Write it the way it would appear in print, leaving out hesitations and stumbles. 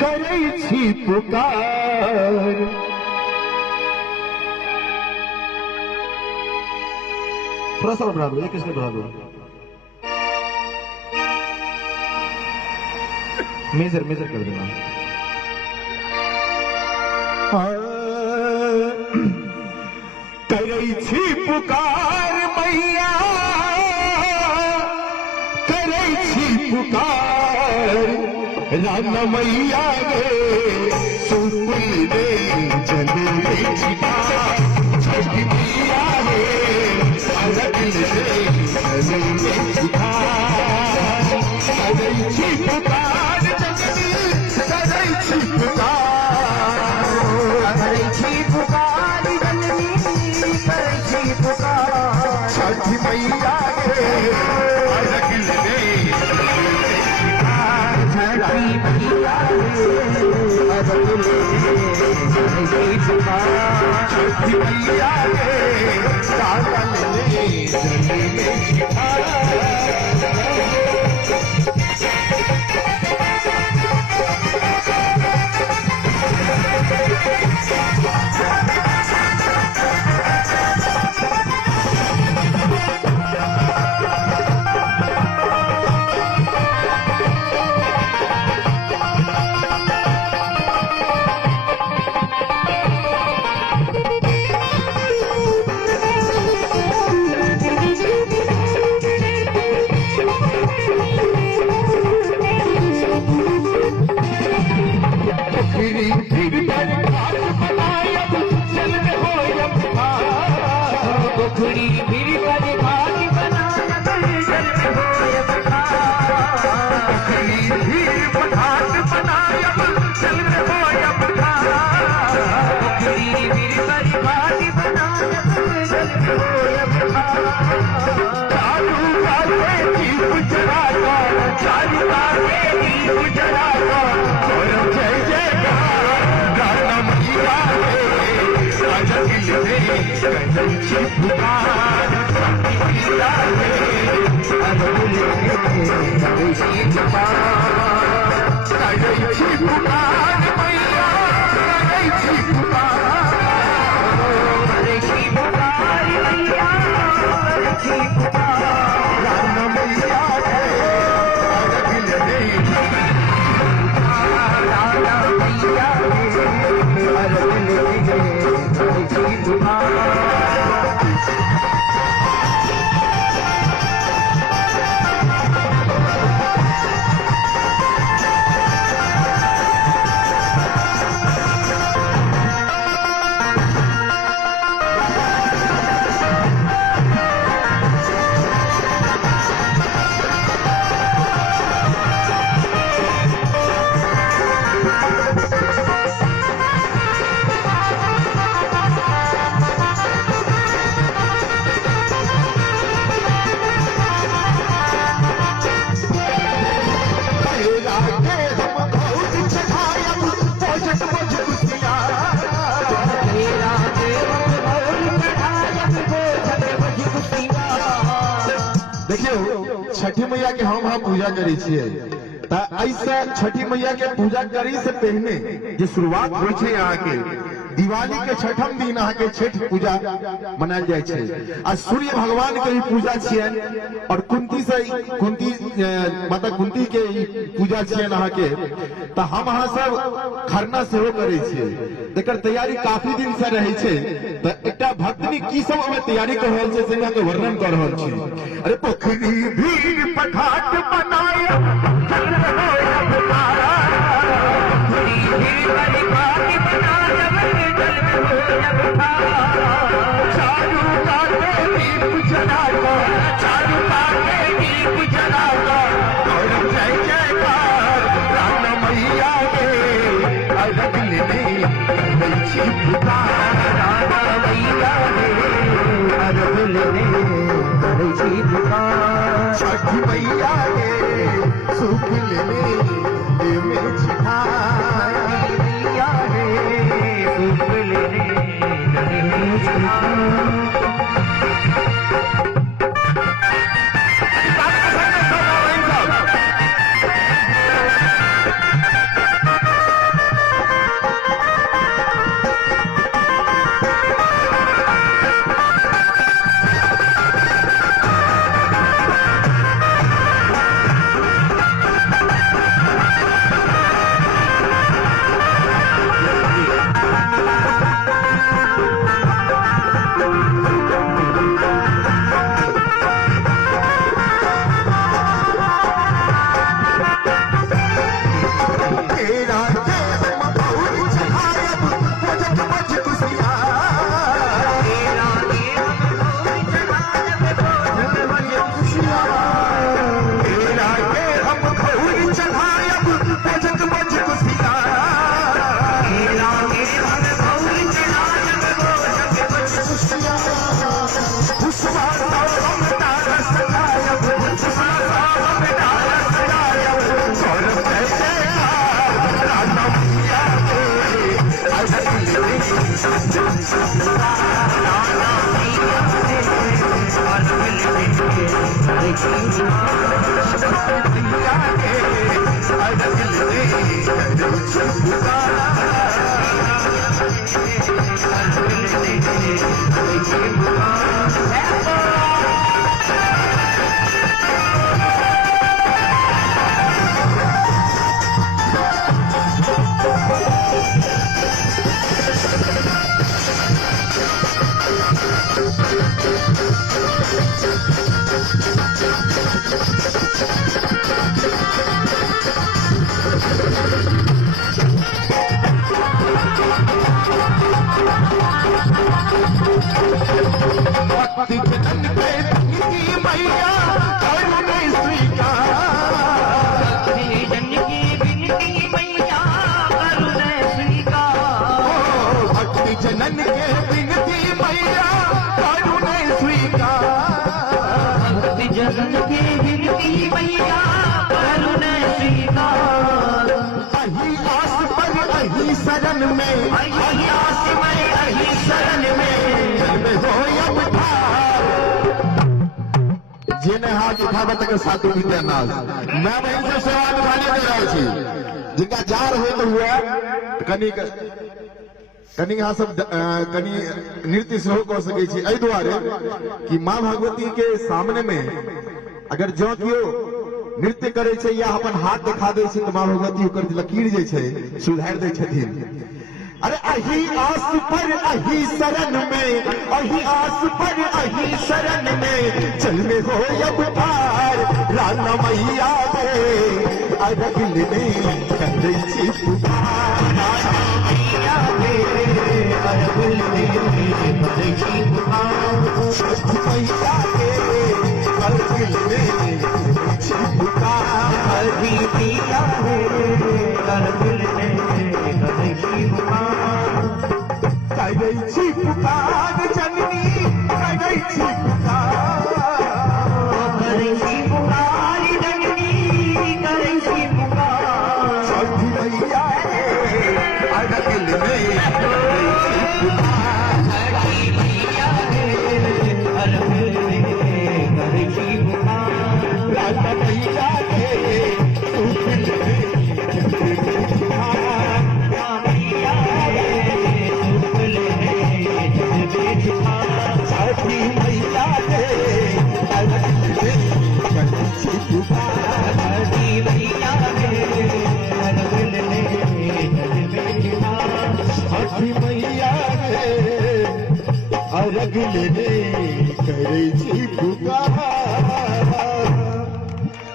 करै छी पुकार। थोड़ा सा बढ़ा दो, किसने बढ़ा दो, मेजर मेजर कर देना। करै छी पुकार मैया, करै छी पुकार, राना मैया रे सुपुल दे जल में छिपा, छठी मैया रे अलग दे जल में छिपा। करै छी पुकार जननी, करै छी पुकार, करै छी पुकार जननी, करै छी पुकार, छठी मैया रे अलग दे छठी मैया रे अलग करै छी पुकार, छठी मैया रे कागल ले जल में छिपा। पोखरी फिर कर घाट बनाया जल में होय बखार, पोखरी फिर घाट बनाया जल में होय बखार, पोखरी फिर कर घाट बनाया जल में होय बखार। चारू काले दीप जलाया, चारू काले दीप जलाया, और जय जयकार राना मैया रे अलग ले करै छी पुकार। मैया रे अलग करै छी पुकार, करै छी पुकार मैया, करै छी पुकार, करै छी पुकार मैया, करै छी पुकार, राना मैया रे अलग ले राना मैया रे अलग करै छी पुकार। देखियो छठी मैया के हम पूजा करै छियै, ऐसा छठी मैया के पूजा करी से पहले जो शुरुआत होइ छै यहाँ के दिवाली के छठम दिन अहाँ के छठ पूजा मनायल जाय छै। आ सूर्य भगवान के भी पूजा छियन, और कुंती माता कुंती के पूजा छियन अहाँ के। तो हम अहाँ सब खरना सेहो करै छियै, एकर तैयारी काफी दिन से रहे छै। तो एकटा भक्तनी की सब ओमे तैयारी कर रहल छै से के वर्णन कर रहल छी। अरे पोखरी भीड़ पठाट बनाया जल में होय बखार, चारू काले दीप जलाया, चारू काले दीप जलाया, और जय जयकार राना मैया रे अलग ले करै छी पुकार। राना मैया रे अलग करै छी पुकार, छठी मैया रे सुख लेने में छिपा। मैया रे सुख लेने जल में छिपा। भक्ति जनन पे की मैया करुण स्वीकार भक्ति जनन के विनती मैया करुण स्वीकार अही आस पर अही शरण में जन्म हो अवतार जेने हाथ उठावत के साधु के नाज मैं वहीं से सवाल उठाने दे रहा छी जिनका जार हो तो हुआ कनी यहाँ सब कनी नृत्य सेहो कह सकै छी एहि दुआरे कि माँ भगवती के सामने में अगर जो कियो नृत्य करे छै या अपन हाथ दिखा दे छै तो माँ भगवती ओकर लकीर जे छै सुधारि दै छथिन। अरे अही आस पर अही शरण में अही आस पर अही शरण में चल में हो अवतार राना मैया रे अरगिल ने करे छी पुकार मैया रे अरगिल ने करे छी पुकार मैया रे अरगिल ने करे छी पुकार मैया रे अरगिल ने करे छी पुकार करे छी पुकार जननी करे छी पुकार जननी करे छी पुकार छठी मैया रे अरगिल में करे छी पुकार छठी मैया रे अरगिल में करे छी पुकार राधा मैया रे अरगिल में करे छी पुकार मैया रे छठी मैया रे अरगिल में करे छी पुकार छठी मैया रे अरगिल में करे छी पुकार छठी मैया रे अरगिल में करे छी पुकार।